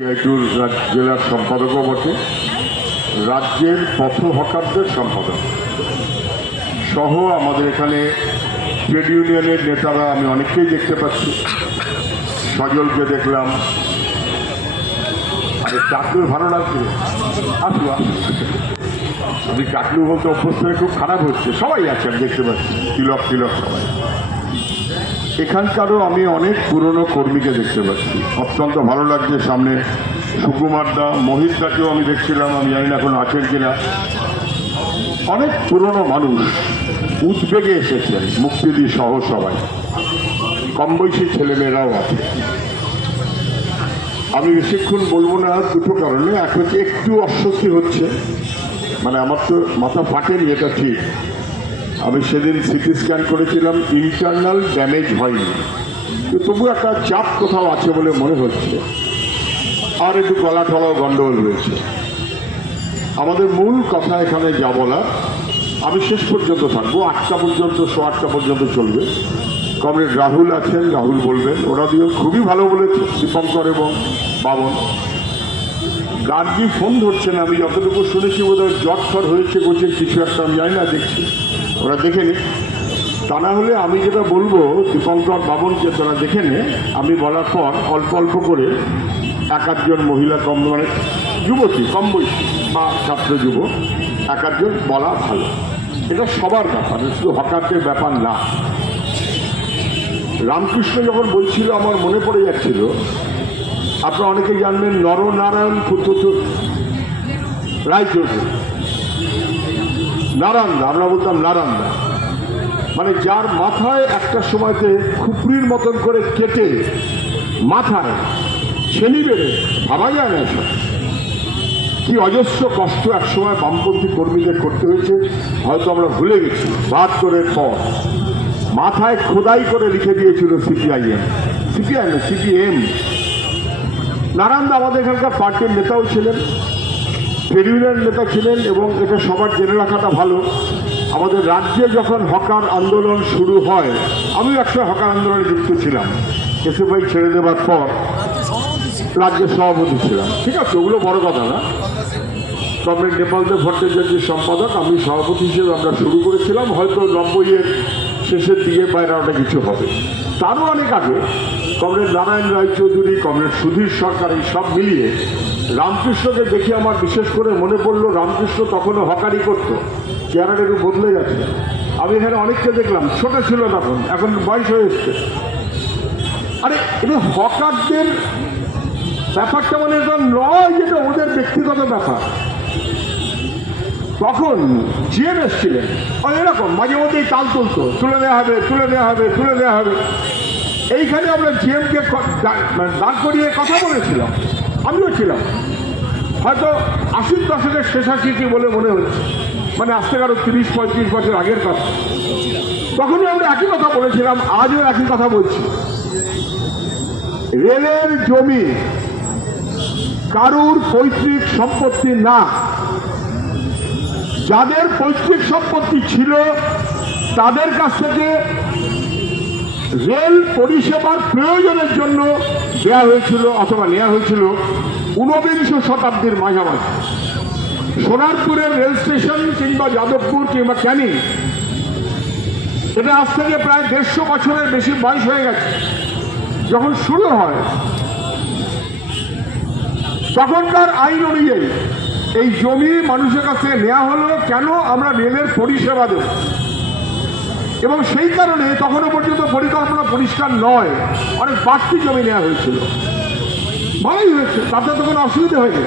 একটুর জেলার সম্পাদকও বটে, রাজ্যের পথ হকারদের সম্পাদক সহ আমাদের এখানে ট্রেড ইউনিয়নের নেতারা আমি অনেককেই দেখতে পাচ্ছি। সজলকে দেখলাম, আরে চাকলুর ভালো লাগছে, আসু আমি চাকলু বলতে অভ্যস্ত হয়ে খুব খারাপ হচ্ছে, সবাই আছেন দেখতে পাচ্ছি, তিলক সবাই। এখানকারও আমি অনেক পুরনো কর্মীকে দেখতে পাচ্ছি, অত্যন্ত ভালো লাগছে। সামনে সুকুমার দা, মোহিত দাকেও আমি দেখছিলাম, আমি জানি না এখন আছেন কিনা। অনেক পুরনো মানুষ উদ্বেগে এসেছেন, মুক্তিদি সহ সবাই, কম বয়সী ছেলেমেয়েরাও আছে। আমি বেশিক্ষণ বলবো না, দুটো কারণে। এক হচ্ছে একটু অস্বস্তি হচ্ছে, মানে আমার তো মাথা ফাটেনি, এটা ঠিক। আমি সেদিন সিটি স্ক্যান করেছিলাম, ইন্টারনাল ড্যামেজ হয়নি, কিন্তু তবু একটা চাপ কোথাও আছে বলে মনে হচ্ছে, আর একটু গলা টলাও গন্ডগোল রয়েছে। আমাদের মূল কথা এখানে যা বলার, আমি শেষ পর্যন্ত থাকবো, 8টা পর্যন্ত, 8:15 পর্যন্ত চলবে। কমরেড রাহুল আছেন, রাহুল বলবেন। ওরা দুজন খুবই ভালো বলেছে, দীপঙ্কর এবং বাবন। গার্গি ফোন ধরছে না, আমি যতটুকু শুনেছি বোধহয় জ্বর হয়েছে, বলছে কিছু একটা, আমি জানি না, দেখছি ওরা দেখে নি। তা না হলে আমি যেটা বলবো, দীপঙ্কর বাবনকে তোরা দেখে নে, আমি বলার পর অল্প অল্প করে এক-আধজন মহিলা, কম মানে যুবতী, কম বয়সী বা ছাত্র যুব এক-আধজন বলা ভালো। এটা সবার ব্যাপার, শুধু হকারদের ব্যাপার না। রামকৃষ্ণ যখন বলছিল, আমার মনে পড়ে যাচ্ছিল, আপনারা অনেকেই জানবেন নরনারায়ণ রায়চৌধুরী, নারায়ণদা, আমরা বলতাম নারায়ণদা, মানে যার মাথায় একটা সময়তে খুপড়ির মতন করে কেটে মাথায় ছেনি বেড়ে, ভাবা যায় না এসব। কি অজস্র কষ্ট একসময় বামপন্থী কর্মীদের করতে হয়েছে, হয়তো আমরা ভুলে গেছি। 72-এর পর মাথায় খোদাই করে লিখে দিয়েছিল সিপিএম। নারায়ণদা আমাদের এখানকার পার্টির নেতাও ছিলেন, ট্রেড ইউনিয়ন নেতা ছিলেন, এবং এটা সবার জেনে রাখাটা ভালো। আমাদের রাজ্যে যখন হকার আন্দোলন শুরু হয়, আমিও একসময় হকার আন্দোলনে যুক্ত ছিলাম, এসএফআই ছেড়ে দেওয়ার পর রাজ্যের সভাপতি ছিলাম। ঠিক আছে, ওগুলো বড় কথা না। কমরেড নেপালদেব ভট্টাচার্যের সম্পাদক, আমি সভাপতি হিসেবে আমরা শুরু করেছিলাম, হয়তো 90-এর শেষের দিকে বাইরে ওটা কিছু হবে। তারও অনেক আগে কমরেড নারায়ণ রায়চৌধুরী, কমরেড সুধীর সরকার, এই সব মিলিয়ে রামকৃষ্ণকে দেখে আমার বিশেষ করে মনে পড়লো, রামকৃষ্ণ তখনও হকারি করতো, চেহারাটা একটু বদলে গেছে। আমি এখানে অনেককে দেখলাম, ছোট ছিল তখন, এখন বয়স হয়ে এসছে। আরে এটা হকারদের ব্যাপারটা মানে এটা নয়, যেটা ওদের ব্যক্তিগত ব্যাপার। তখন জিএম এসছিলেন, এরকম মাঝে মধ্যেই তাল তুলতো, তুলে নেওয়া হবে। এইখানে আমরা জিএমকে দাঁড় করিয়ে কথা বলেছিলাম, আমিও ছিলাম, হয়তো 80-র দশকের শেষাশিটি বলে মনে হচ্ছে, মানে আজ থেকে আরো 30-35 বছর আগের কথা। তখনই আমরা একই কথা বলেছিলাম, আজও একই কথা বলছি। রেলের জমি কারুর পৈতৃক সম্পত্তি না। যাদের পৈতৃক সম্পত্তি ছিল তাদের কাছ থেকে রেল পরিষেবার প্রয়োজনের জন্য দেওয়া হয়েছিল অথবা নেওয়া হয়েছিল 19 শতাব্দীর মাঝামাঝি। সোনারপুরের রেল স্টেশন কিংবা যাদবপুর কিংবা ক্যানিং, এটা আজ থেকে প্রায় 150 বছরের বেশি বয়স হয়ে গেছে। যখন শুরু হয় তখনকার আইন অনুযায়ী এই জমি মানুষের কাছে নেওয়া হলো কেন, আমরা রেলের পরিষেবা দেব। এবং সেই কারণে তখনও পর্যন্ত পরিকল্পনা পরিষ্কার নয়, অনেক বাড়তি জমি নেওয়া হয়েছিল। ভালোই হয়েছে, তাতে তো কোনো অসুবিধা হয়নি।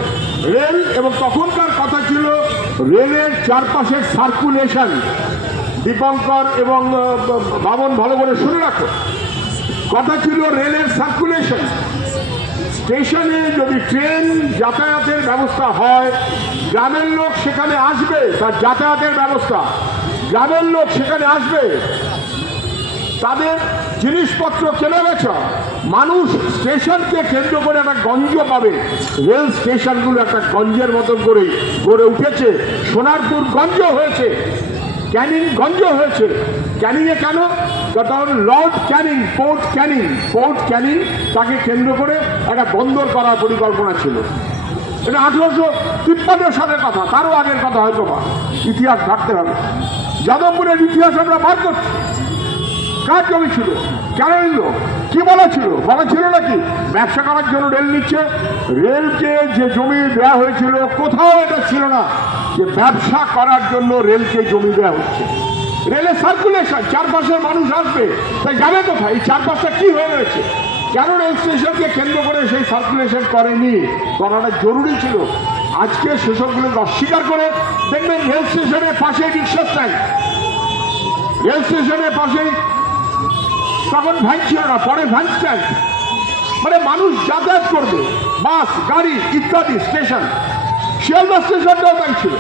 রেল, এবং তখনকার কথা ছিল রেলের চারপাশের সার্কুলেশন। দীপঙ্কর এবং বাবন ভালো করে শুনে রাখো, কথা ছিল রেলের সার্কুলেশন। স্টেশনে যদি ট্রেন যাতায়াতের ব্যবস্থা হয়, গ্রামের লোক সেখানে আসবে, তার যাতায়াতের ব্যবস্থা, গ্রামের লোক সেখানে আসবে, তাদের জিনিসপত্র কেনা বেচা, মানুষ স্টেশনকে কেন্দ্র করে একটা গঞ্জ পাবে। রেল স্টেশনগুলো একটা গঞ্জের মতন করে গড়ে উঠেছে, সোনারপুর গঞ্জ হয়েছে। ক্যানিং গঞ্জ হয়েছে। ক্যানিংয়ে কেন? তখন লর্ড ক্যানিং, পোর্ট ক্যানিং তাকে কেন্দ্র করে একটা বন্দর করার পরিকল্পনা ছিল। এটা 1853 সালের কথা, তারও আগের কথা হয়তো বা, ইতিহাস ঘাটতে হবে। যাদবপুরের ইতিহাস আমরা বার করছি। কার জমি ছিল? কেন নিল? কি বলা ছিল নাকি ব্যবসা করার জন্য রেল নিচ্ছে? রেলকে যে জমি দেওয়া হয়েছিল কোথাও এটা ছিল না যে ব্যবসা করার জন্য রেলকে জমি দেওয়া হচ্ছে। রেলের সার্কুলেশন, চারপাশের মানুষ আসবে, তাই যাবে কোথায়? এই চারপাশটা কি হয়ে রয়েছে? কেন রেল স্টেশনকে কেন্দ্র করে সেই সার্কুলেশন করেনি? করাটা জরুরি ছিল। আজকে সেসবগুলো অস্বীকার করে দেখবেন রেল স্টেশনের পাশে রিক্সা স্ট্যান্ড, রেল স্টেশনের পাশে তখন ভ্যান ছিল না, পরে ভ্যান স্ট্যান্ড, মানে মানুষ যাতায়াত করবে, বাস গাড়ি ইত্যাদি স্টেশন। শিয়ালদা স্টেশনটাও তাই ছিল।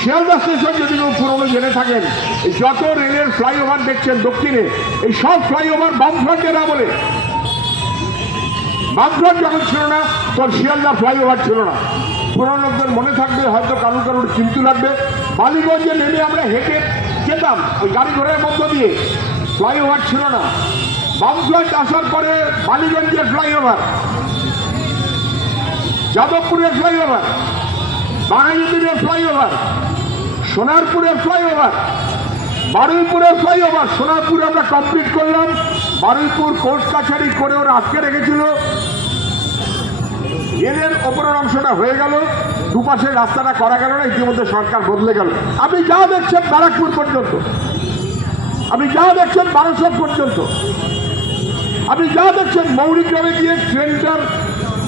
শিয়ালদা স্টেশন যদি কেউ পুরনো জেনে থাকেন, এই যত রেলের ফ্লাইওভার দেখছেন দক্ষিণে, এই সব ফ্লাইওভার বামফ্রন্টের আমলে। বামফ্রন্ট যখন ছিল না তখন শিয়ালদা ফ্লাইওভার ছিল না। পুরনো লোকদের মনে থাকবে, হয়তো কারুর চিন্তা লাগবে, বালিগঞ্জে নেমে আমরা হেঁটে যেতাম ওই গাড়ি ঘোড়ার মধ্য দিয়ে। ফ্লাইওভার ছিল না। বামফ্রন্ট আসার পরে বালিগঞ্জের ফ্লাইওভার, যাদবপুরের ফ্লাইওভার, বাঘাযতীনের ফ্লাইওভার, সোনারপুরের ফ্লাইওভার, বারুইপুরের ফ্লাইওভার। সোনারপুর আমরা কমপ্লিট করলাম, বারুইপুর কোর্ট কাছারি করে ওরা আটকে রেখেছিল। রেলের ওপরের অংশটা হয়ে গেল, দুপাশে রাস্তাটা করা গেল না, ইতিমধ্যে সরকার বদলে গেল। আপনি যা দেখছেন ব্যারাকপুর পর্যন্ত, আপনি যা দেখছেন বারাসত পর্যন্ত, আপনি যা দেখছেন মৌরিগ্রামে গিয়ে ট্রেনটার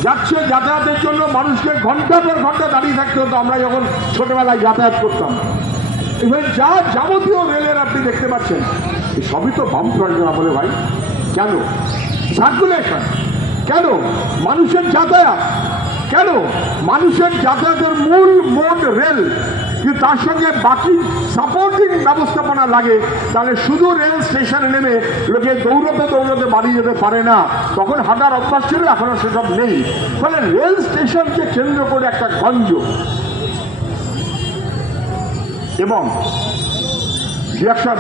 যাচ্ছে যাতায়াতের জন্য মানুষকে ঘন্টার পর ঘন্টা দাঁড়িয়ে থাকতে হতো আমরা যখন ছোটবেলায় যাতায়াত করতাম। এবার যা যাবতীয় রেলের আপনি দেখতে পাচ্ছেন সবই তো বামফ্রন্টের আমলে ভাই। কেন? সার্কুলেশন কেন? মানুষের যাতায়াত কেন? মানুষের যাতায়াতের মূল মোড রেল, কিন্তু তার সঙ্গে বাকি সাপোর্টিং ব্যবস্থাপনা লাগে। তাহলে শুধু রেল স্টেশনে নেমে লোকে দৌড়তে বাড়ি যেতে পারে না। তখন হাঁটার অভ্যাস ছিল, এখনো সেসব নেই। ফলে রেল স্টেশনকে কেন্দ্র করে একটা গঞ্জ, এবং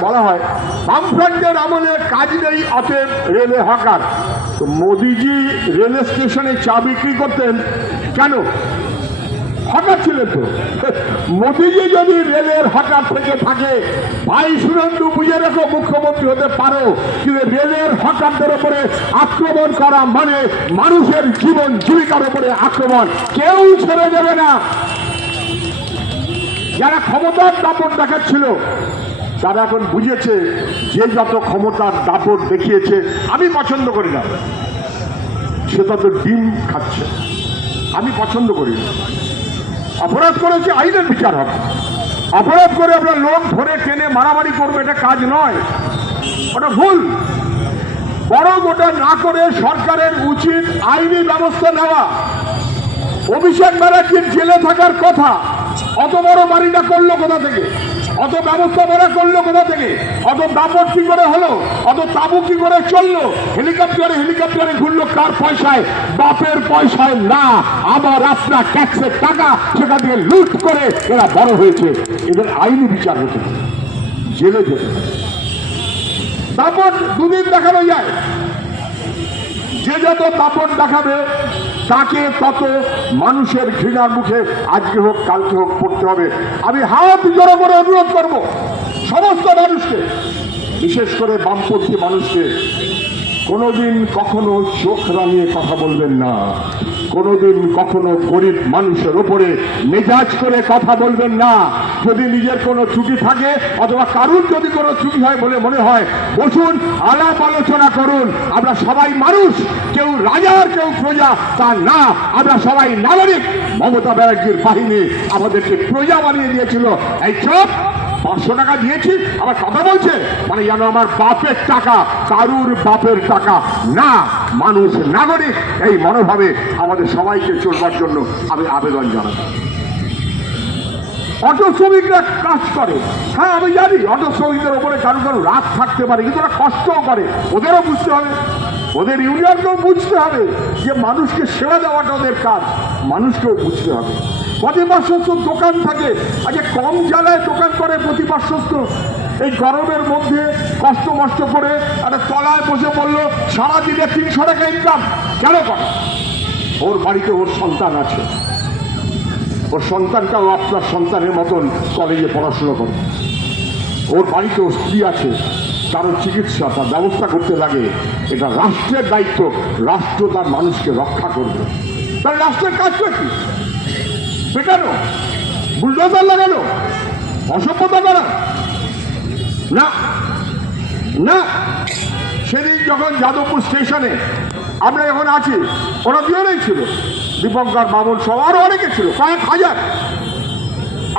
বলা হয় বামফ্রন্টের আমলে কাজ নেই, অতএব রেলে হকার। তো মোদিজি রেল স্টেশনে চা বিক্রি করতেন কেন? হকার ছিলেন তো। মোদিজি যদি রেলের হকার থেকে থাকে, ভাই সুরেন্দ্র বুঝে রেখো, মুখ্যমন্ত্রী হতে পারো, কিন্তু রেলের হকারদের উপরে আক্রমণ করা মানে মানুষের জীবন জীবিকার উপরে আক্রমণ। কেউ ছেড়ে দেবে না। যারা ক্ষমতার দাপট দেখাচ্ছিল তারা এখন বুঝেছে যে যত ক্ষমতার দাপট দেখিয়েছে আমি পছন্দ করি না, সে তত ডিম খাচ্ছে। আমি পছন্দ করি না। অপরাধ করেছে, আইনের বিচার হবে। অপরাধ করে আমরা লোক ধরে টেনে মারামারি করবো, এটা কাজ নয়, ওটা ভুল। বরং ওটা না করে সরকারের উচিত আইনি ব্যবস্থা নেওয়া। অভিষেক ব্যানার্জির জেলে থাকার কথা, অত বড় বাড়িটা করলো কোথা থেকে? অত ব্যবস্থাপনা করলো কোথা থেকে? অত দাপট কি করে হলো? অত তাবু কি করে চললো? হেলিকপ্টারে ঘুরলো কার পয়সায়? বাপের পয়সায় না, আবার আপনার ট্যাক্সের টাকা সেটা দিয়ে লুট করে এরা বড় হয়েছে। এদের আইনি বিচার হতে হবে, জেলে যেতে হবে। দাপট দুদিন দেখানো যায়, যে যত দাপট দেখাবে তাকে তত মানুষের ঘৃণার মুখে আজকে হোক কালকে হোক পড়তে হবে। আমি হাত জড়ো করে অনুরোধ করব সমস্ত মানুষকে, বিশেষ করে বামপন্থী মানুষকে, কোনোদিন কখনো চোখ রাঙিয়ে কথা বলবেন না। কোনোদিন কখনো গরিব মানুষের ওপরে মেজাজ করে কথা বলবেন না। যদি নিজের কোনো ত্রুটি থাকে অথবা কারুর যদি কোনো ত্রুটি হয় বলে মনে হয়, বসুন, আলাপ আলোচনা করুন। আমরা সবাই মানুষ, কেউ রাজার কেউ প্রজা তা না, আমরা সবাই নাগরিক। মমতা ব্যানার্জির বাহিনী আমাদেরকে প্রজা বানিয়ে দিয়েছিল। এই চোখ 500 টাকা দিয়েছি আবার কথা বলছে, মানে যেন আমার বাপের টাকা, কারুর বাপের টাকা না। মানুষ নাগরিক, এই মনোভাবে আমাদের সবাইকে চলবার জন্য আমি আবেদন জানাই। অটো শ্রমিকরা কাজ করে, হ্যাঁ আমি জানি অটো শ্রমিকদের উপরে কারো রাত থাকতে পারে, কিন্তু ওরা কষ্টও করে, ওদেরও বুঝতে হবে, ওদের ইউনিয়নকেও বুঝতে হবে যে মানুষকে সেবা দেওয়াটা ওদের কাজ, মানুষকেও বুঝতে হবে। প্রতিবাসস্থ দোকান থাকে, আজকে কম জ্বালায় দোকান করে প্রতিবাসস্থ, এই গরমের মধ্যে কষ্ট মষ্ট করে একটা তলায় বসে পড়লো, সারাদিনে 300 টাকা ইনকাম কেন করে? ওর বাড়িতে ওর সন্তান আছে, ওর সন্তানটাও আপনার সন্তানের মতন কলেজে পড়াশুনো করে, ওর বাড়িতে ওর স্ত্রী আছে, তারও চিকিৎসা তার ব্যবস্থা করতে লাগে। এটা রাষ্ট্রের দায়িত্ব, রাষ্ট্র তার মানুষকে রক্ষা করবে। তাহলে রাষ্ট্রের কাজটা কি? পেটানো, বুলডোজার লাগানো, অসভ্যতা করা? না না। সেদিন যখন যাদবপুর স্টেশনে আমরা যখন আছি, ওরা দুজনেই ছিল, দীপঙ্কর, মামুন সহ আরো অনেকে ছিল, কয়েক হাজার।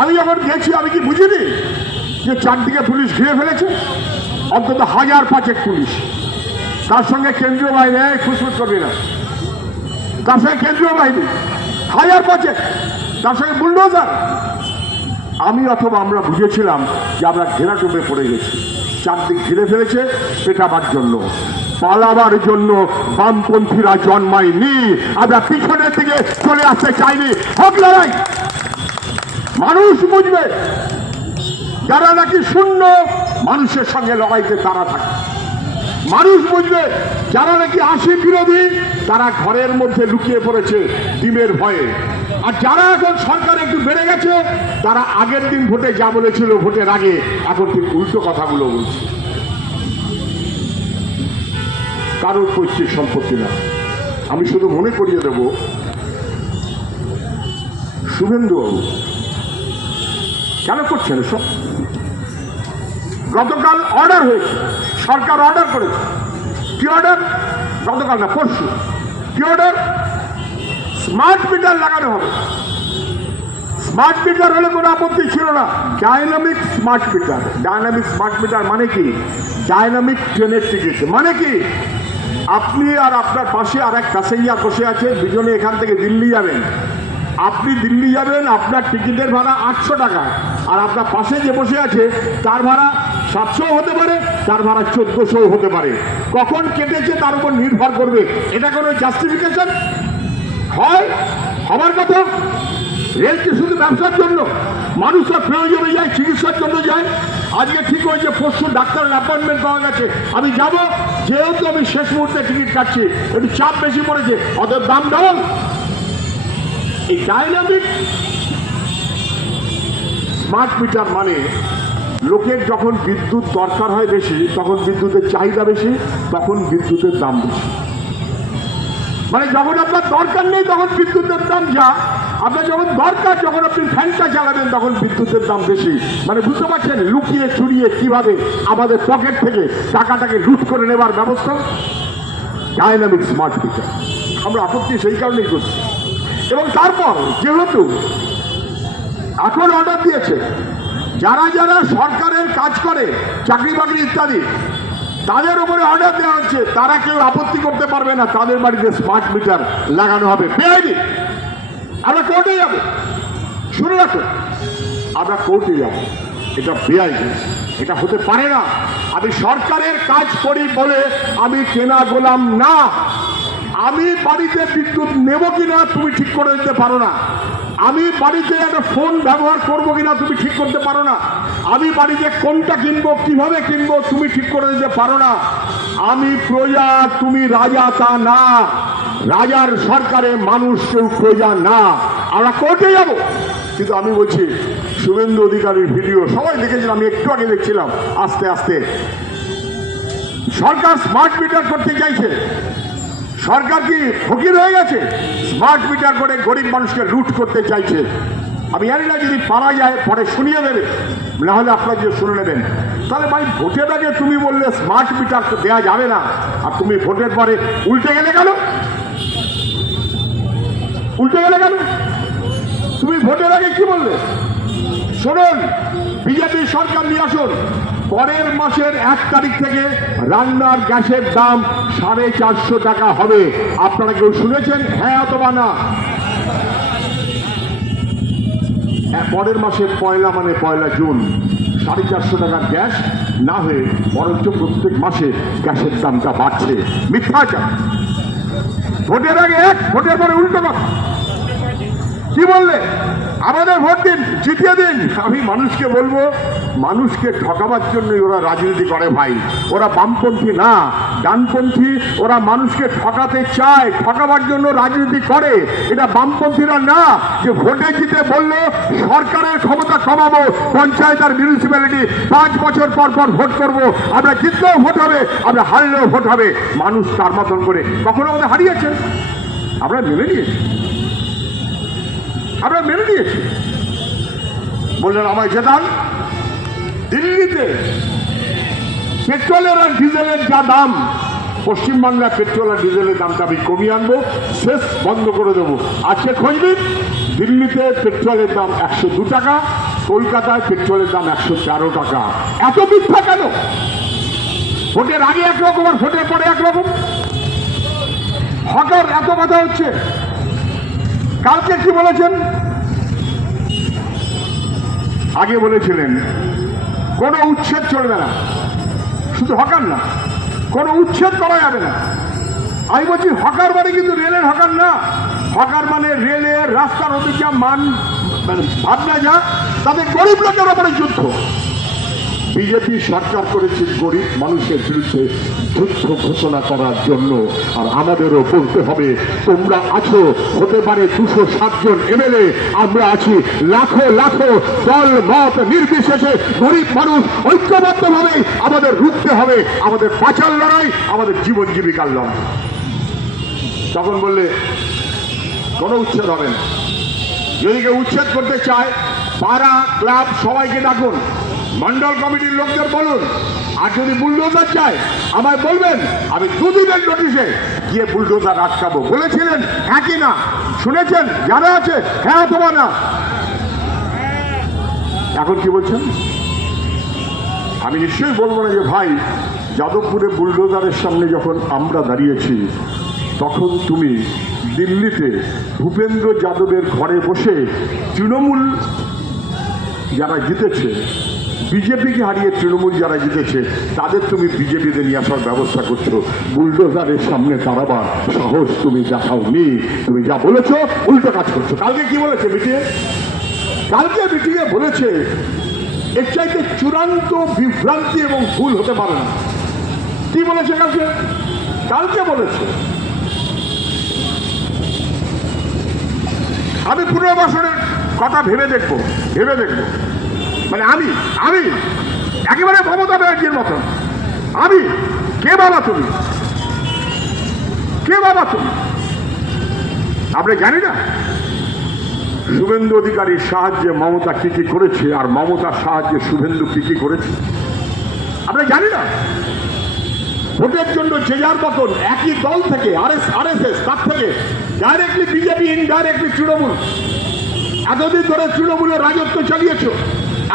আমি যখন গেছি আমি কি বুঝিনি যে চারদিকে পুলিশ ঘিরে ফেলেছে? অন্তত 1000-5 পুলিশ, তার সঙ্গে কেন্দ্রীয় বাহিনী, খুশফুস করবি না, তার সঙ্গে কেন্দ্রীয় বাহিনী 1000-5, তার সঙ্গে বুলডোজার। আমি অথবা আমরা বুঝেছিলাম যে আমরা ঘেরাটোপে পড়ে গেছি, চারদিক ঘিরে ফেলেছে পেটাবার জন্য, পালাবার জন্য বামপন্থীরা জন্মায়নি। আমরা পিছনের দিকে চলে আসতে চাইনি। হোক লড়াই, মানুষ বুঝবে। যারা নাকি শূন্য মানুষের সঙ্গে লড়াইতে তারা থাকে, মানুষ বুঝবে। যারা নাকি 80 বিরোধী তারা ঘরের মধ্যে লুকিয়ে পড়েছে ডিমের ভয়ে। আর যারা এখন সরকার একটু বেড়ে গেছে তারা আগের দিন ভোটে যা বলেছিল ভোটের আগে এখন ঠিক উল্টো কথাগুলো বলছে। কারোর পৈতৃক সম্পত্তি না। আমি শুধু মনে করিয়ে দেব, শুভেন্দুবাবু কেন করছেন এসব? গতকাল অর্ডার হয়েছে, সরকার অর্ডার করেছে। কি অর্ডার? গতকাল না, পরশু। কি অর্ডার? স্মার্ট মিটার লাগানো হবে। স্মার্ট মিটার হলে কোনো আপত্তি ছিল না। Dynamic smart meter. Dynamic smart meter মানে কি? ডাইনামিক ট্রেনের টিকিট মানে কি? আপনি আর আপনার পাশে আর এক প্যাসেঞ্জার বসে আছে, দুজনে এখান থেকে দিল্লি যাবেন। আপনি দিল্লি যাবেন, আপনার টিকিটের ভাড়া 800 টাকা, আর আপনার পাশে যে বসে আছে তার ভাড়া 700 হতে পারে, তার ভাড়া 1400 হতে পারে। কখন কেটেছে তার উপর নির্ভর করবে। এটা কোনো জাস্টিফিকেশন হয়? হবার কথা। রেল কি শুধু ব্যবসার জন্য? মানুষরা প্রয়োজনে যায়, চিকিৎসার জন্য যায়। আজকে ঠিক হয়েছে, পরশু ডাক্তারের অ্যাপয়েন্টমেন্ট পাওয়া গেছে, আমি যাব। যেহেতু আমি শেষ মুহূর্তে টিকিট কাটছি, একটু চাপ বেশি পড়েছে, অত দাম ডাবল। এই ডাইনামিক স্মার্ট মিটার মানে লোকের যখন বিদ্যুৎ দরকার হয় বেশি, তখন বিদ্যুতের চাহিদা বেশি, তখন বিদ্যুতের দাম বেশি। মানে যখন আপনার দরকার নেই তখন বিদ্যুতের দাম যা, আপনার যখন দরকার, যখন আপনি ফ্যানটা চালাবেন তখন বিদ্যুতের দাম বেশি। মানে বুঝতে পারছেন লুকিয়ে চুরিয়ে কিভাবে আমাদের পকেট থেকে টাকাটাকে লুট করে নেবার ব্যবস্থা? Dynamic smart meter. আমরা আপত্তি সেই কারণেই করছি। এবং তারপর যেহেতু এখন অর্ডার দিয়েছে, যারা যারা সরকারের কাজ করে, চাকরি বাকরি ইত্যাদি, তাদের উপরে অর্ডার দেওয়া হচ্ছে, তারা কেউ আপত্তি করতে পারবে না, তাদের বাড়িতে স্মার্ট মিটার লাগানো হবে। বেআইনি। আমরা কোর্টে যাব, শুনে রাখো, আমরা কোর্টে যাব। এটা বেআইনি, এটা হতে পারে না। আমি সরকারের কাজ করি বলে আমি কেনা গোলাম না। আমি বাড়িতে বিদ্যুৎ নেব কিনা তুমি ঠিক করে দিতে পারো না। আমি বাড়িতে একটা ফোন ব্যবহার করবো কিনা তুমি ঠিক করতে পারো না। আমি বাড়িতে কোনটা কিনবো, কিভাবে কিনবো তুমি ঠিক করে দিতে পারো না। আমি প্রজা, তুমি রাজা তা না। রাজার সরকারে মানুষ কেউ প্রজা না। আমরা কোর্টে যাব। কিন্তু আমি বলছি, শুভেন্দু অধিকারীর ভিডিও সবাই দেখেছিলাম, আমি একটু আগে দেখছিলাম। আস্তে আস্তে সরকার স্মার্ট মিটার করতে চাইছে। সরকার কি ফকির হয়ে গেছে? স্মার্ট মিটার করে গরিব মানুষকে লুট করতে চাইছে। আমি জানি না, যদি পারা যায় পরে শুনিয়ে দেবে, না হলে আপনারা যে শুনে নেবেন। তাহলে ভাই, ভোটের আগে তুমি বললে স্মার্ট মিটার দেওয়া যাবে না, আর তুমি ভোটের পরে উল্টে গেলে কেন? উল্টে গেলে কেন? তুমি ভোটের আগে কি বললে? শুনুন, বিজেপি সরকার নিয়ে আসুন, পরের মাসের 1 তারিখ থেকে রান্নার গ্যাসের দাম 450 টাকা হবে। আপনারা কেউ শুনেছেন? হ্যাঁ অথবা না? পরের মাসের পয়লা মানে 1 জুন 450 টাকার গ্যাস না হয়ে বরঞ্চ প্রত্যেক মাসে গ্যাসের দামটা বাড়ছে। মিথ্যাচার। ভোটের আগে এক, ভোটের পরে উল্টো কথা। কি বললে? আমাদের ভোট দিন, জিতিয়ে দিন। আমি মানুষকে বলবো, মানুষকে ঠকাবার জন্যই ওরা রাজনীতি করে ভাই। ওরা বামপন্থী না, ডানপন্থী। ওরা মানুষকে ঠকাতে চায়, ঠকাবার জন্য রাজনীতি করে। এটা বামপন্থীরা না যে ভোটে জিতে বললো সরকারের ক্ষমতা কমাবো, পঞ্চায়েত আর মিউনিসিপ্যালিটি 5 বছর পর পর ভোট করবো, আমরা জিতলেও ভোট হবে, আমরা হারলেও ভোট হবে। মানুষ তার মতন করে কখনো আমাদের হারিয়েছে, আমরা মেনে নিয়েছি, আমরা মেনে নিয়েছি। বললেন আমায় জেতান। দিল্লিতে পেট্রোলের আর ডিজেলের যা দাম, পশ্চিমবাংলায় পেট্রোল আর ডিজেলের দামটা আমি কমিয়ে আনবো, শেষ বন্ধ করে দেবো। আজকে খোঁজবিন, দিল্লিতে পেট্রোলের দাম 102 টাকা, কলকাতায় পেট্রোলের দাম 113 টাকা। এত মিথ্যা কেন? ভোটের আগে একরকম আর ভোটের পরে একরকম। হঠাৎ এত কথা হচ্ছে। কালকে কি বলেছেন? আগে বলেছিলেন কোনো উচ্ছেদ চলবে না, শুধু হকার না, কোনো উচ্ছেদ করা যাবে না। আমি বলছি হকার মানে কিন্তু রেলের হকার না। হকার মানে রেলের রাস্তার অধিকার মান ভাবনা যা, তাদের গরিব লোকের ওপরে যুদ্ধ। বিজেপি সরকার করেছে গরিব মানুষের বিরুদ্ধে যুদ্ধ ঘোষণা করার জন্য। আর আমাদেরও বলতে হবে, তোমরা আছো হতে পারে 207 জন এমএলএ, আমরা আছি লাখো লাখো, দল মত নির্বিশেষে গরিব মানুষ ঐক্যবদ্ধভাবে আমাদের রুখতে হবে আমাদের বাঁচার লড়াই, আমাদের জীবন জীবিকার লড়াই। তখন বললে কোনো উচ্ছেদ হবে না। যদি কেউ উচ্ছেদ করতে চায়, পাড়া ক্লাব সবাইকে ডাকুন, মন্ডল কমিটির লোকদের বলুন। আর যদি বুলডোজার চায় আমায় বলবেন, আমি 2 দিনের নোটিশে গিয়ে বুলডোজার আটকাবো। বলেছিলেন হ্যাঁ কি না? শুনেছেন? যারা আছে হ্যাঁ অথবা না। এখন কি বলছেন? আমি নিশ্চয়ই বলবো না যে ভাই, যাদবপুরে বুলডোজারের সামনে যখন আমরা দাঁড়িয়েছি, তখন তুমি দিল্লিতে ভূপেন্দ্র যাদবের ঘরে বসে তৃণমূল যারা জিতেছে, বিজেপিকে হারিয়ে তৃণমূল যারা জিতেছে, তাদের তুমি বিজেপিতে নিয়ে আসার ব্যবস্থা করছো। বুলডোজারের সামনে দাঁড়াবার সাহস তুমি দেখাওনি। তুমি যা বলেছো উল্টো কাজ করছো। কালকে কি বলেছে মিটিংয়ে? কালকে মিটিংয়ে বলেছে এর চাইতে চূড়ান্ত বিভ্রান্তি এবং ভুল হতে পারে না। কি বলেছে কালকে? কালকে বলেছে আমি পুনর্বাসনের কথা ভেবে দেখবো। মানে আমি একেবারে মমতা ব্যানার্জির মতন। আমি কে বাবা তুমি? কে বাবা তুমি? আপনি জানি না শুভেন্দু অধিকারীর সাহায্যে মমতা কি কি করেছে, আর মমতার সাহায্যে শুভেন্দু কি কি করেছে? আপনি জানি না? ভোটের জন্য যে যার মতন একই দল থেকে আরএসএস, তার থেকে ডাইরেক্টলি বিজেপি, ইনডাইরেক্টলি তৃণমূল। এতদিন ধরে তৃণমূলের রাজত্ব চালিয়েছ,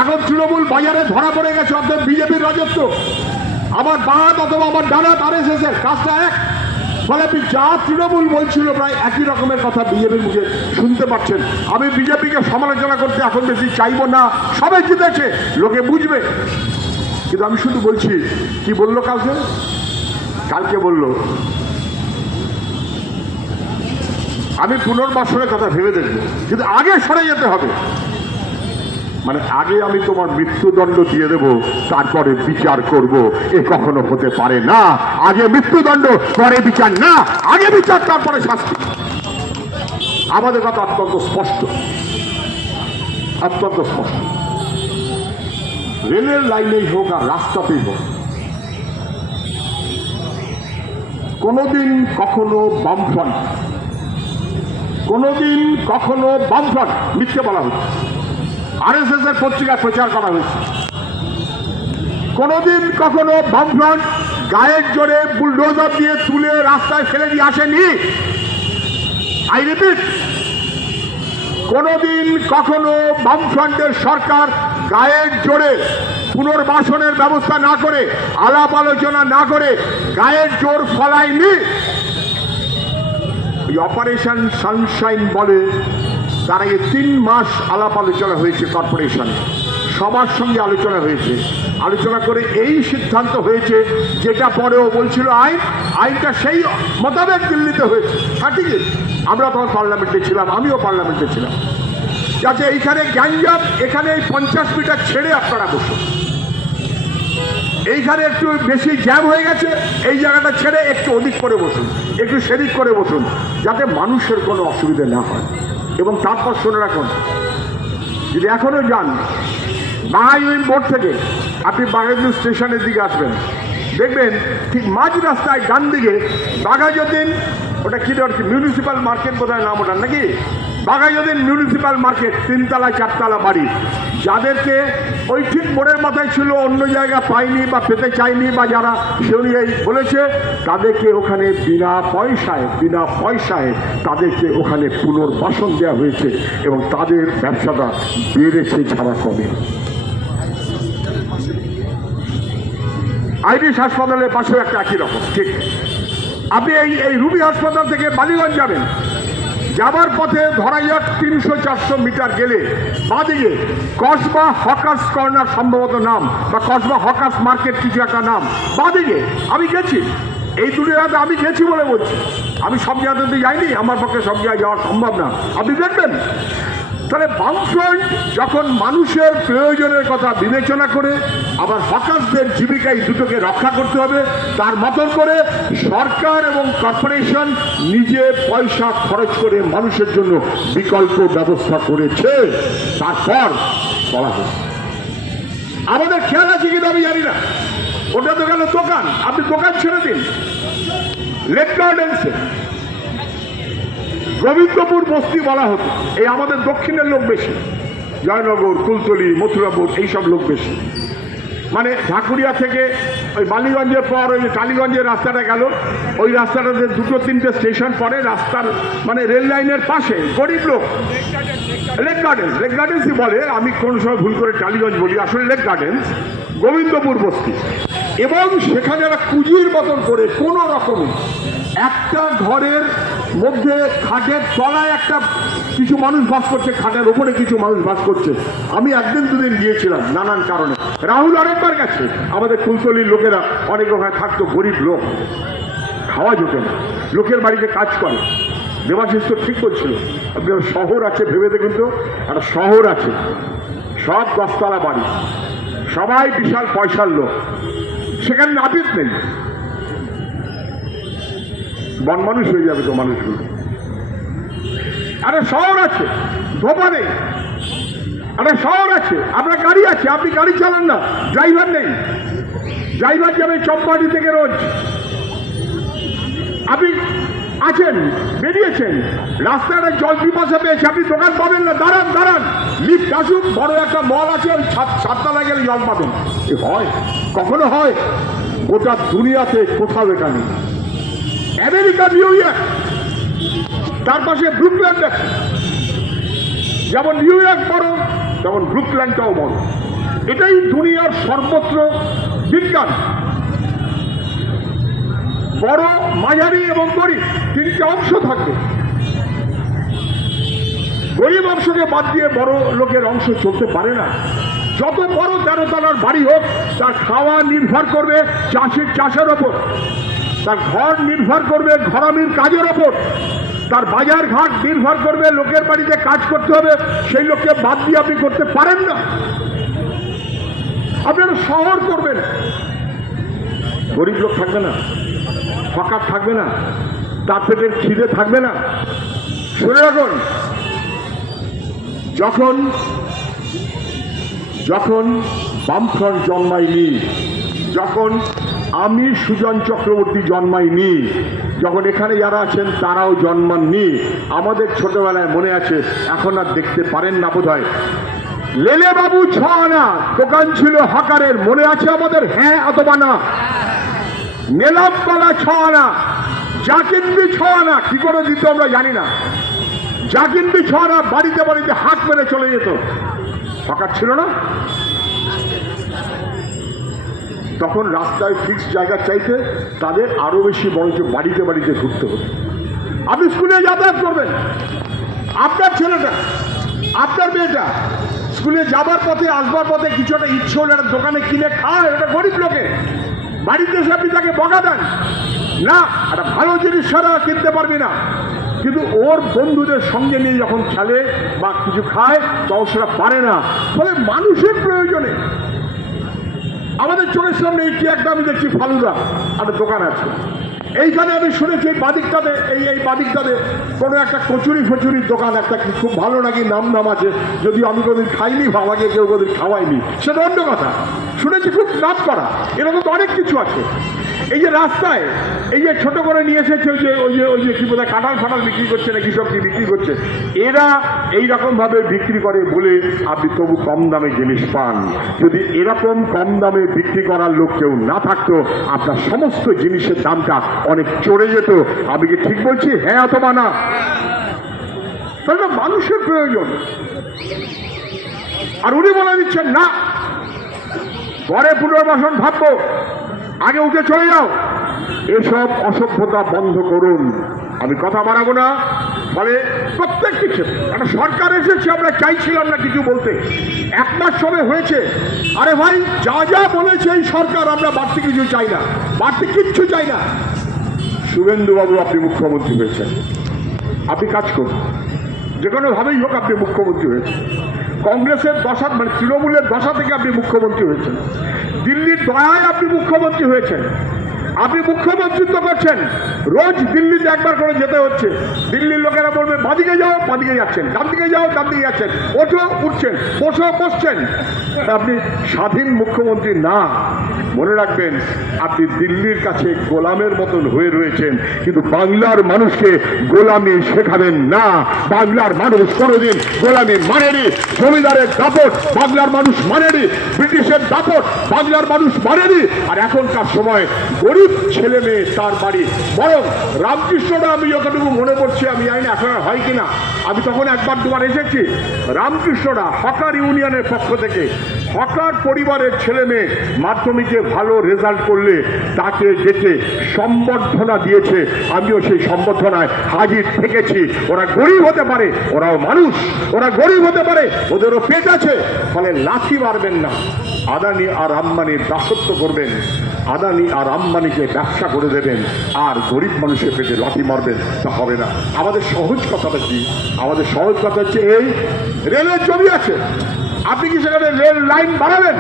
এখন তৃণমূল বাজারে ধরা পড়ে গেছে, অর্থাৎ বিজেপির রাজত্ব। আমার বাঁ অথবা আমার ডানাত আরএসএস এর কাজটা এক। ফলে যা তৃণমূল বলছিল প্রায় একই রকমের কথা বিজেপির মুখে শুনতে পাচ্ছেন। আমি বিজেপিকে সমালোচনা করতে এখন বেশি চাইবো না, সবাই জিতেছে, লোকে বুঝবে। কিন্তু আমি শুধু বলছি, কি বললো কালকে বললো আমি পুনর্বাসনের কথা ভেবে দেখবো, কিন্তু আগে সরে যেতে হবে। মানে আগে আমি তোমার মৃত্যুদণ্ড দিয়ে দেব, তারপরে বিচার করব। এ কখনো হতে পারে না। আগে মৃত্যুদণ্ড, পরে বিচার না। আগে বিচার, তারপরে শাস্তি। আমাদের কথা অত্যন্ত স্পষ্ট, অত্যন্ত স্পষ্ট। রেলের লাইনেই হোক আর রাস্তাতেই হোক, কোনোদিন কখনো বামফ্রন্ট, কোনোদিন কখনো বামফ্রন্ট মিথ্যে বলা হচ্ছে। আরএসএস এর পত্রিকায় প্রচার করা হয়েছে। কোনোদিন কখনো বামফ্রন্ট গায়ের জোরে বুলডোজার দিয়ে তুলে রাস্তায় ফেলে দিয়ে আসেনি। আই রিপিট, কোনোদিন কখনো বামফ্রন্টের সরকার গায়ের জোরে পুনর্বাসনের ব্যবস্থা না করে, আলাপ আলোচনা না করে গায়ের জোর ফলায়নি। অপারেশন সানশাইন বলে, তার আগে 3 মাস আলাপ আলোচনা হয়েছে কর্পোরেশনে, সবার সঙ্গে আলোচনা হয়েছে। আলোচনা করে এই সিদ্ধান্ত হয়েছে, যেটা পরেও বলছিল আইনটা সেই মোতাবেক দিল্লিতে হয়েছে। হ্যাঁ ঠিক আছে, আমরা তখন পার্লামেন্টে ছিলাম, আমিও পার্লামেন্টে ছিলাম। যাতে এইখানে গ্যাঞ্জাম, এখানে এই 50 মিটার ছেড়ে আপনারা বসুন। এইখানে একটু বেশি জ্যাম হয়ে গেছে, এই জায়গাটা ছেড়ে একটু ওদিক করে বসুন, একটু সেদিক করে বসুন, যাতে মানুষের কোনো অসুবিধা না হয়। এবং তারপর শুনে রাখুন, যদি এখনো যান বাঘাযতীন বোর্ড থেকে আপনি বাঘাযতীন স্টেশনের দিকে আসবেন, দেখবেন ঠিক মাঝ রাস্তায় ডান দিকে বাঘাযতীন, ওটা কি মিউনিসিপ্যাল মার্কেট বোধহয় নাম ওটার নাকি, বাঘাযতীন মিউনিসিপ্যাল মার্কেট, 3 তলা 4 তলা বাড়ি। যাদেরকে ওই ঠিক মোড়ের মাথায় ছিল, অন্য জায়গা পায়নি বা পেতে চায়নি, বা যারা সে অনুযায়ী বলেছে, তাদেরকে ওখানে বিনা পয়সায় তাদেরকে ওখানে পুনর্বাসন দেওয়া হয়েছে এবং তাদের ব্যবসাটা বেড়েছে ছাড়া কমে। আইরিশ হাসপাতালের পাশেও একটা একই রকম ঠিক। আপনি এই রুবি হাসপাতাল থেকে বালিগঞ্জ যাবেন, যাবার পথে ধরা যাক 300-400 মিটার গেলে বাঁদিকে কসবা হকার্স কর্নার সম্ভবত নাম, বা কসবা হকার্স মার্কেট কিছু একটা নাম, বাঁদিকে আমি গেছি। এই দুটো জায়গাতে আমি গেছি বলে বলছি, আমি সব জায়গাতে যাইনি, আমার পক্ষে সব জায়গায় যাওয়া সম্ভব না, আপনি দেখবেন। তাহলে বামফ্রন্ট যখন মানুষের প্রয়োজনের কথা বিবেচনা করে আবার হকারদের জীবিকা এই দুটোকে রক্ষা করতে হবে, তার মতন করে সরকার এবং কর্পোরেশন নিজে পয়সা খরচ করে মানুষের জন্য বিকল্প ব্যবস্থা করেছে। তারপর বলা হয়েছে, আমাদের খেয়াল আছে কিনা আমি জানি না, ওটা তো গেল দোকান, আপনি দোকান ছেড়ে দিন। লেক গার্ডেন্সে গোবিন্দপুর বস্তি বলা হতো, এই আমাদের দক্ষিণের লোক বেশি, জয়নগর, কুলতলি, মথুরাপুর এইসব লোক বেশি। মানে ঢাকুরিয়া থেকে ওই বালিগঞ্জের পর ওই টালিগঞ্জের রাস্তাটা গেল, ওই রাস্তাটাতে 2-3টে স্টেশন পরে, রাস্তার মানে রেল লাইনের পাশে গরিব লোক। লেক গার্ডেন্সই বলে, আমি কোন সময় ভুল করে টালিগঞ্জ বলি, আসলে লেক গার্ডেন্স, গোবিন্দপুর বস্তি। এবং সেখানে একটা কুজির মতন করে কোনো রকমে একটা ঘরের মধ্যে খাটের তলায় একটা কিছু মানুষ বাস করছে, খাটের ওপরে কিছু মানুষ বাস করছে। আমি 1-2 দিন গিয়েছিলাম নানান কারণে, রাহুল আরেকবার গেছে। আমাদের কুলতলির লোকেরা অনেক ওখানে থাকতো, গরিব লোক, খাওয়া যেত না, লোকের বাড়িতে কাজ করে। দেবাশিস তো ঠিক বলছিল, শহর আছে, ভেবে দেখুন তো, একটা শহর আছে, সব 10 তলা বাড়ি, সবাই বিশাল পয়সার লোক, সেখানে নাপিত নেই, বন মানুষ হয়ে যাবে তো মানুষগুলো। আরে শহর আছে, ধোপা নেই, আরে শহর আছে, আপনার গাড়ি আছে, আপনি গাড়ি চালান না, ড্রাইভার নেই, ড্রাইভার যাবে চম্পাহাটি থেকে রোজ, আপনি আছেন, বেরিয়েছেন, রাস্তাটা জল পিপাসা পেয়েছে, আপনি দোকান পাবেন না, দাঁড়ান, লিফট আসুক, বড় একটা মল আছে, ওই 7 তলায় গেলে জল পাবেন। এ হয়, কখনো হয়? গোটা দুনিয়াতে কোথাও এটা নেই। আমেরিকা, নিউ ইয়র্ক, তার পাশে ব্রুকল্যান্ড আছে, যেমন নিউ ইয়র্ক বড় তেমন ব্রুকল্যান্ডটাও বড়। এটাই দুনিয়ার সর্বত্র বিজ্ঞান। বড়, মাঝারি এবং গরিব 3টে অংশ থাকবে। গরিব অংশকে বাদ দিয়ে বড় লোকের অংশ চলতে পারে না। যত বড় 13 তলার বাড়ি হোক, তার খাওয়া নির্ভর করবে চাষের ওপর, তার ঘর নির্ভর করবে ঘরামির কাজের ওপর, তার বাজার ঘাট নির্ভর করবে লোকের বাড়িতে কাজ করতে হবে, সেই লোককে বাদ দিয়ে আপনি করতে পারেন না। আপনারা শহর করবেন, গরিব লোক থাকবে না, হকার থাকবে না, তার পেটের খিদে থাকবে না। শুনে রাখুন, যখন বামফ্রন্ট জন্মায়নি, যখন আমি সুজন চক্রবর্তী জন্মাইনি, যখন এখানে যারা আছেন তারাও জন্মাননি, আমাদের ছোটবেলায় মনে আছে, এখন আর দেখতে পারেন না বোধহয়, লেলে বাবু 6 আনা দোকান ছিল হকারের, মনে আছে আমাদের? হ্যাঁ অথবা না? নেলামতলা 6 আনা, যা কিনবি 6 আনা, কি করে দিত আমরা জানি না, যা কিনবি 6 আনা, বাড়িতে বাড়িতে হাত মেরে চলে যেত। হকার ছিল না তখন, রাস্তায় ফিক্স জায়গা চাইতে তাদের আরো বেশি বরঞ্চ বাড়িতে বাড়িতে ঘুরতে হতো। আপনি স্কুলে যাতায়াত করবেন, আপনার ছেলেটা, আপনার মেয়েটা স্কুলে যাবার পথে আসবার পথে কিছু একটা ইচ্ছে হলে একটা দোকানে কিনে খায়, এটা গরিব লোকে, বাড়িতে এসে আপনি তাকে বকা দেন না, একটা ভালো জিনিস ছাড়া কিনতে পারবি না, কিন্তু ওর বন্ধুদের সঙ্গে নিয়ে যখন খেলে বা কিছু খায় তখন সেটা পারে না। ফলে মানুষের প্রয়োজনে আমাদের চোখের সামনে এই একটা আমি দেখছি ফালুদা একটা দোকান আছে, এইখানে আমি শুনেছি এই বাদিকটাতে এই বাদিকটাতে কোনো একটা কচুরি ফচুরির দোকান একটা কি খুব ভালো নাকি নাম আছে, যদিও আমি কোনোদিন খাইনি বা আমাকে কেউ কোনোদিন খাওয়াইনি, সেটা অন্য কথা। শুনেছি খুব নাম করা, এরকম তো অনেক কিছু আছে। এই যে রাস্তায় এই যে ছোট করে নিয়ে এসেছে ওই যে কি বোধহয় কাঁঠাল ফাটাল বিক্রি করছে না কৃষক কি বিক্রি করছে, এরা এইরকম ভাবে বিক্রি করে বলে আপনি তবু কম দামে জিনিস পান। যদি এরকম কম দামে বিক্রি করার লোক কেউ না থাকতো আপনার সমস্ত জিনিসের দামটা অনেক চড়ে যেত। আমি কি ঠিক বলছি? হ্যাঁ অথবা না? তাহলে মানুষের প্রয়োজন। আর উনি বলে দিচ্ছেন না, পরে পুনর্বাসন ভাববো, আগে উঠে চলে যাও। এসব অসভ্যতা বন্ধ করুন। আমি কথা বাড়াবো না। ফলে প্রত্যেকটি ক্ষেত্রে একটা সরকার এসেছে, আমরা চাইছিলাম না কিছু বলতে, 1 মাস সময় হয়েছে। আরে ভাই, যা যা বলেছে এই সরকার, আমরা বাড়তি কিছু চাই না, বাড়তি কিচ্ছু চাই না। শুভেন্দুবাবু আপনি মুখ্যমন্ত্রী হয়েছেন, আপনি কাজ করুন, যে কোনোভাবেই হোক আপনি মুখ্যমন্ত্রী হয়েছেন। কংগ্রেসের দশা মানে তৃণমূলের দশা থেকে আপনি মুখ্যমন্ত্রী হয়েছেন, দিল্লির দয়ায় আপনি মুখ্যমন্ত্রী হয়েছেন, আপনি মুখ্যমন্ত্রিত্ব করছেন। রোজ দিল্লিতে একবার করে যেতে হচ্ছে, দিল্লির লোকেরা বলবে বাদিকে যাও, বাদিকে যাচ্ছেন, ডান দিকে যাও, ডান দিকে যাচ্ছেন, ওঠো উঠছেন, বসো বসছেন। আপনি স্বাধীন মুখ্যমন্ত্রী না। মনে রাখবেন, আপনি দিল্লির কাছে গোলামের মতন হয়ে রয়েছেন, কিন্তু বাংলার মানুষকে গোলামি শেখাবেন না। বাংলার মানুষ কোনোদিন গোলামি মানেনি, জমিদারের দাপট বাংলার মানুষ মানেনি, ব্রিটিশের দাপট বাংলার মানুষ মানেনি। আর এখনকার সময় গরিব ছেলে মেয়ে তার বাড়ি, বরং রামকৃষ্ণরা, আমি যতটুকু মনে পড়ছি, আমি জানি না এখন আর হয় কিনা, আমি তখন একবার দুবার এসেছি, রামকৃষ্ণরা হকার ইউনিয়নের পক্ষ থেকে হকার পরিবারের ছেলে মেয়ে মাধ্যমিকে ভালো রেজাল্ট করলে তাকে ডেকে সম্বর্ধনা দিয়েছে। আমিও সেই সম্বর্ধনায় হাজির থেকেছি। ওরা গরিব হতে পারে, ওরাও মানুষ, ওরা গরিব হতে পারে, ওদেরও পেট আছে। ফলে লাথি মারবেন না, আদানি আর আম্বানির দাসত্ব করবেন, আদানি আর আম্বানিকে ব্যবসা করে দেবেন, আর গরিব মানুষের পেটে লাথি মারবেন, তা হবে না। আমাদের সহজ কথাটা কি? আমাদের সহজ কথা হচ্ছে এই, রেলের জমি আছে, আপনি কি সেখানে রেল লাইন বাড়াবেন?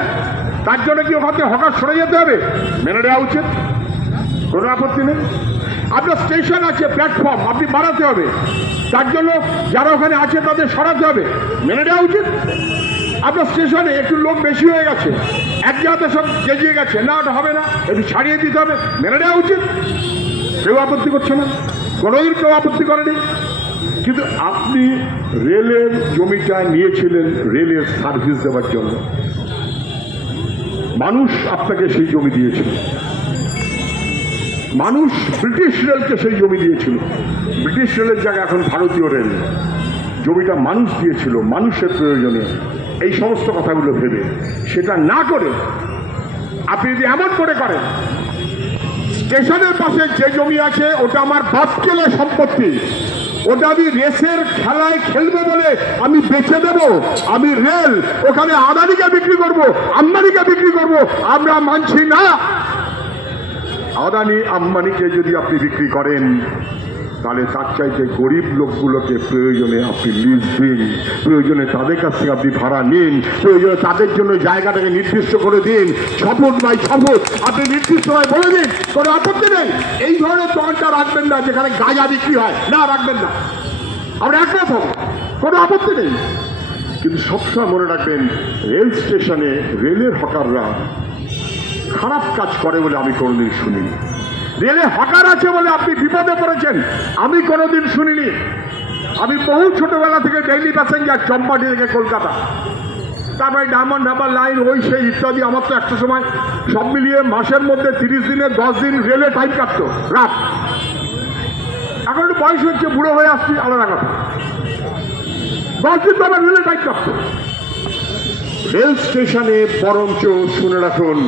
তার জন্য কি ওখান থেকে হঠাৎ সরে যেতে হবে? মেনে নেওয়া উচিত, কোনো আপত্তি নেই। আপনার স্টেশন আছে, প্ল্যাটফর্ম আপনি বাড়াতে হবে, তার জন্য যারা ওখানে আছে তাদের সরাতে হবে, মেনে নেওয়া উচিত। আপনার স্টেশনে একটু লোক বেশি হয়ে গেছে, এক জায়গাতে সব গেজিয়ে গেছে, না ওটা হবে না, একটু ছাড়িয়ে দিতে হবে, মেনে নেওয়া উচিত। কেউ আপত্তি করছে না, কোনোদিন কেউ আপত্তি করেনি। কিন্তু আপনি রেলের জমিটা নিয়েছিলেন রেলের সার্ভিস দেওয়ার জন্য, মানুষ আপনাকে সেই জমি দিয়েছিল, মানুষ ব্রিটিশ রেলকে সেই জমি দিয়েছিল। ব্রিটিশ রেলের জায়গায় এখন ভারতীয় রেল, জমিটা মানুষ দিয়েছিল মানুষের প্রয়োজনে। এই সমস্ত কথাগুলো ভেবে সেটা না করে আপনি যদি এমন করে করেন, স্টেশনের পাশে যে জমি আছে ওটা আমার বাপকেলে সম্পত্তি, ওটা আমি রেসের খেলায় খেলবো বলে আমি বেচে দেব, আমি রেল ওখানে আদানিকে বিক্রি করব, আম্বানিকে বিক্রি করব, আমরা মানছি না। আদানি আম্বানিকে যদি আপনি বিক্রি করেন, তাহলে তার চাইতে গরিব লোকগুলোকে প্রয়োজনে আপনি লিজ দিন, প্রয়োজনে তাদের কাছ থেকে আপনি ভাড়া নিন, প্রয়োজনে তাদের জন্য জায়গাটাকে নির্দিষ্ট করে দিন, 6 ফুট বাই 6 ফুট আপনি নির্দিষ্ট হয় বলে দিন, কোনো আপত্তি নেই। এই ধরনের দোকানটা রাখবেন না যেখানে গাঁজা বিক্রি হয়, না রাখবেন না, আমরা একমত হব, কোনো আপত্তি নেই। কিন্তু সবসময় মনে রাখবেন, রেল স্টেশনে রেলের হকাররা খারাপ কাজ করে বলে আমি কোনোদিন শুনিনি। রেলে হকার আছে বলে আপনি বিপদে পড়েছেন আমি কোনোদিন শুনিনি। আমি বহু ছোটবেলা থেকে ডেইলি প্যাসেঞ্জার, চম্পাটি থেকে কলকাতা, তারপরে ডায়মন্ড হারবার লাইন, ওই সেই ইত্যাদি। আমার তো একটা সময় সব মিলিয়ে মাসের মধ্যে 30 দিনে 10 দিন রেলে টাইম কাটতো রাত। এখন একটু বয়স হচ্ছে, বুড়ো হয়ে আসছি, আলাদা কথা। 10 দিন তো আমার রেলে টাইম কাটতো। রেল স্টেশনে বরঞ্চ শুনে রাখুন,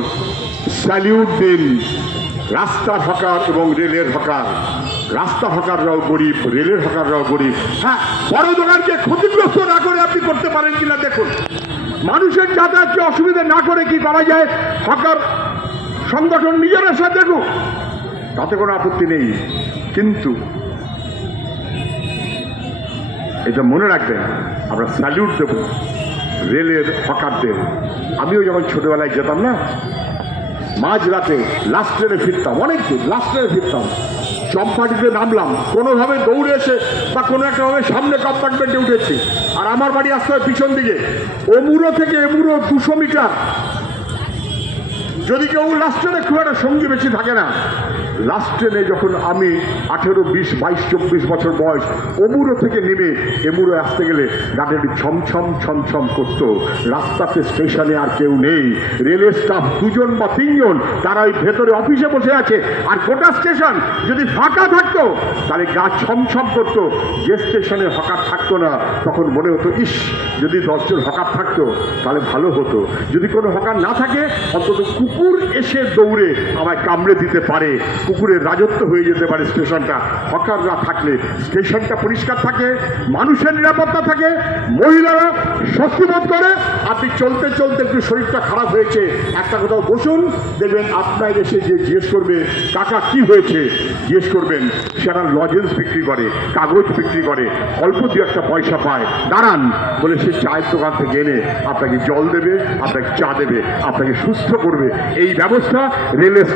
স্যালিউট দিন রাস্তার হকার এবং রেলের হকার। রাস্তা হকাররাও গরিব, রেলের হকাররাও গরিব। হ্যাঁ, বড় দোকানকে ক্ষতিগ্রস্ত না করে আপনি করতে পারেন কিনা দেখুন, মানুষের যাতায়াতকে অসুবিধা না করে কি করা যায়, হকার সংগঠন নিজেরা সাথে দেখুন, তাতে কোনো আপত্তি নেই। কিন্তু এটা মনে রাখবেন, আমরা স্যালিউট দেব রেলের হকারদের। আমিও যখন ছোটবেলায় যেতাম না, মাঝরাতে লাস্ট ট্রেনে ফিরতাম, অনেক দিন লাস্ট ট্রেনে ফিরতাম, চম্পাটিতে নামলাম, কোনোভাবে দৌড়ে এসে বা কোনো একটা ভাবে সামনে কম্পার্টমেন্টে উঠেছি, আর আমার বাড়ি আসতে হয় পিছন দিকে, ওমুরো থেকে এমুরো 200 মিটার। যদি কেউ লাস্ট ট্রেনে খুব একটা সঙ্গী বেশি থাকে না, লাস্ট ট্রেনে যখন আমি 18, 20, 22, 24 বছর বয়স, ওমুরো থেকে নেমে এমুরো আসতে গেলে গাড়িটি ছমছম ছমছম করতো। রাস্তাতে স্টেশনে আর কেউ নেই, রেলের স্টাফ 2 জন বা 3 জন, তারা ওই ভেতরে অফিসে বসে আছে, আর গোটা স্টেশন যদি ফাঁকা থাকতো তাহলে গা ছমছম করতো। যে স্টেশনে হকার থাকতো না, তখন মনে হতো ইস, যদি 10 জন হকার থাকতো তাহলে ভালো হতো। যদি কোনো হকার না থাকে, অন্তত কুকুর এসে দৌড়ে আমায় কামড়ে দিতে পারে, কুকুরের রাজত্ব হয়ে যেতে পারে স্টেশনটা। হকাররা থাকলে স্টেশনটা পরিষ্কার থাকে, মানুষের নিরাপত্তা থাকে, মহিলারা স্বস্তিবোধ করে। আপনি চলতে চলতে একটু শরীরটা খারাপ হয়েছে, একটা কোথাও বসুন, দেখবেন আপনার এসে যে জিজ্ঞেস করবে কাকা কি হয়েছে, জিজ্ঞেস করবেন, সেটা লজেন্স বিক্রি করে, কাগজ বিক্রি করে, অল্প 2-1 পয়সা পায়, দাঁড়ান বলে সে চায়ের দোকান থেকে এনে আপনাকে জল দেবে, আপনাকে চা দেবে, আপনাকে সুস্থ করবে। এই ব্যবস্থা রেলের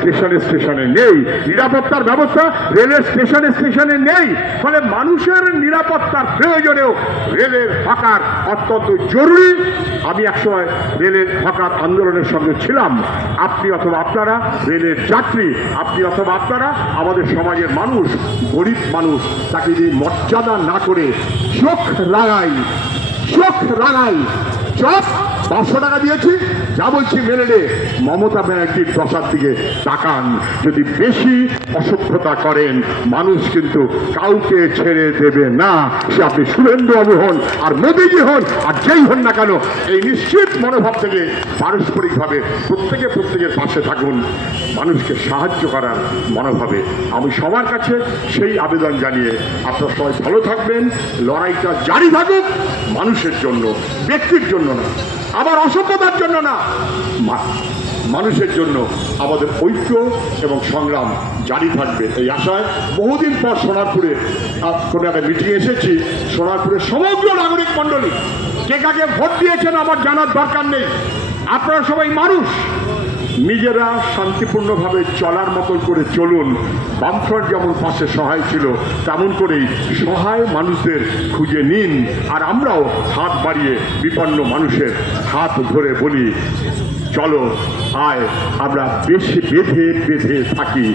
স্টেশনে নেই, নিরাপত্তার ব্যবস্থা রেলের স্টেশনে নেই। ফলে মানুষের নিরাপত্তার প্রয়োজনেও রেলের হকার অত্যন্ত জরুরি। আমি একসময় রেলের হকার আন্দোলনের সঙ্গে ছিলাম। আপনি অথবা আপনারা রেলের যাত্রী, আপনি অথবা আপনারা আমাদের সমাজের মানুষ, গরিব মানুষ, তাকে যদি মর্যাদা না করে চোখ রাঙাই, চোখ 500 টাকা দিয়েছি, যা বলছি মেনে নে। মমতা ব্যানার্জির দশার দিকে তাকান, যদি বেশি অসভ্যতা করেন মানুষ কিন্তু কাউকে ছেড়ে দেবে না। সে আপনি শুভেন্দু বাবু হন আর মোদীজি হন আর যেই হন না কেন, এই নিশ্চিত মনোভাব থেকে পারস্পরিকভাবে প্রত্যেকের পাশে থাকুন, মানুষকে সাহায্য করার মনোভাবে। আমি সবার কাছে সেই আবেদন জানিয়ে আপনারা সবাই ভালো থাকবেন। লড়াইটা জারি থাকুক, মানুষের জন্য, ব্যক্তির জন্য না, আবার অসভ্যতার জন্য না, মানুষের জন্য আমাদের ঐক্য এবং সংগ্রাম জারি থাকবে। এই আশায় বহুদিন পর সোনারপুরে কোনো একটা মিটিংয়ে এসেছি। সোনারপুরের সমগ্র নাগরিক মণ্ডলী, কে কাকে ভোট দিয়েছেন আমার জানার দরকার নেই, আপনারা সবাই মানুষ, নিজেরা শান্তিপূর্ণভাবে চলার মতন করে চলুন। বামফ্রন্ট যেমন পাশে সহায় ছিল, তেমন করেই সহায় মানুষদের খুঁজে নিন। আর আমরাও হাত বাড়িয়ে বিপন্ন মানুষের হাত ধরে বলি, চলো আয়, আমরা বেঁধে থাকি,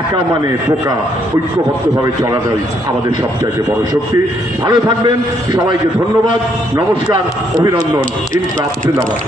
একা মানে বোকা, ঐক্যবদ্ধভাবে চলাটাই আমাদের সবচাইতে বড় শক্তি। ভালো থাকবেন, সবাইকে ধন্যবাদ, নমস্কার, অভিনন্দন, ইনকলাব জিন্দাবাদ।